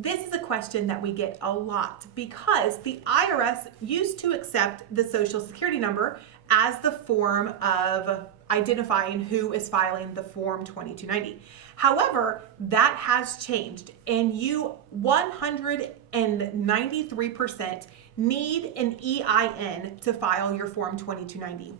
This is a question that we get a lot because the IRS used to accept the Social Security number as the form of identifying who is filing the Form 2290. However, that has changed, and you 193% need an EIN to file your Form 2290.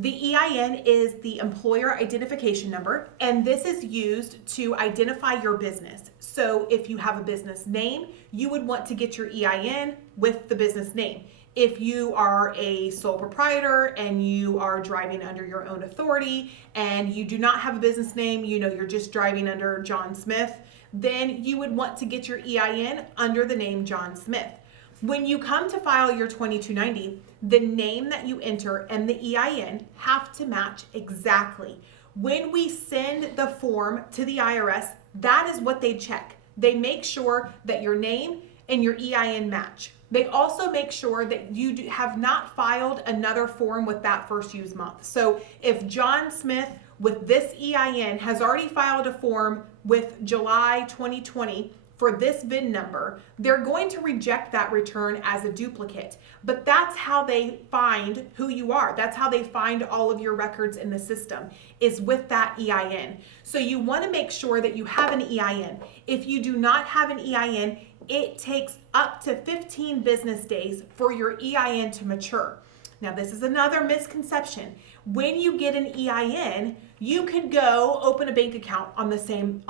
The EIN is the employer identification number, and this is used to identify your business. So if you have a business name, you would want to get your EIN with the business name. If you are a sole proprietor and you are driving under your own authority and you do not have a business name, you're just driving under John Smith, then you would want to get your EIN under the name John Smith. When you come to file your 2290, the name that you enter and the EIN have to match exactly. When we send the form to the IRS, that is what they check. They make sure that your name and your EIN match. They also make sure that you have not filed another form with that first use month. So if John Smith with this EIN has already filed a form with July 2020 for this VIN number, they're going to reject that return as a duplicate. But that's how they find who you are. That's how they find all of your records in the system, is with that EIN. So you want to make sure that you have an EIN. If you do not have an EIN, it takes up to 15 business days for your EIN to mature. Now, this is another misconception. When you get an EIN, you can go open a bank account on the same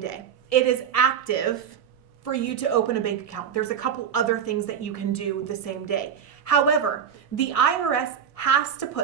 day. It is active for you to open a bank account. There's a couple other things that you can do the same day. However, the IRS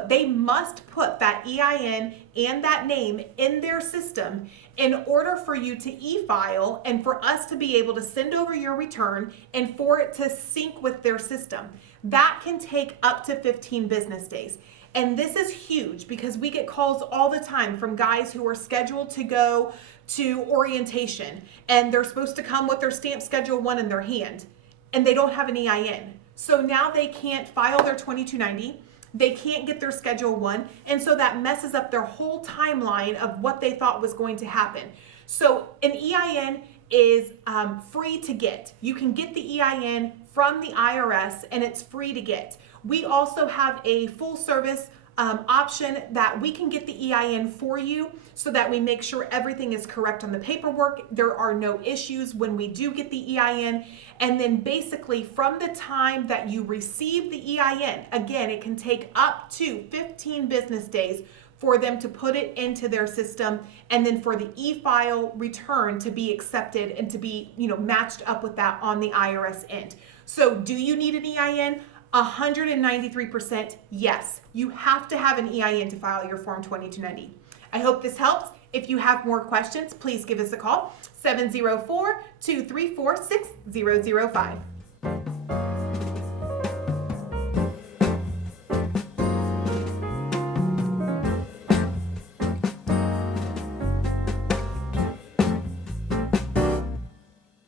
they must put that EIN and that name in their system in order for you to e-file and for us to be able to send over your return and for it to sync with their system. That can take up to 15 business days. And this is huge because we get calls all the time from guys who are scheduled to go to orientation and they're supposed to come with their stamp Schedule 1 in their hand and they don't have an EIN. So now they can't file their 2290, they can't get their Schedule 1, and so that messes up their whole timeline of what they thought was going to happen. So an EIN is free to get. You can get the EIN from the IRS and it's free to get. We also have a full service option that we can get the EIN for you so that we make sure everything is correct on the paperwork. There are no issues when we do get the EIN. And then basically from the time that you receive the EIN, again, it can take up to 15 business days for them to put it into their system and then for the e-file return to be accepted and to be, matched up with that on the IRS end. So do you need an EIN? 193% yes. You have to have an EIN to file your Form 2290. I hope this helps. If you have more questions, please give us a call, 704-234-6005.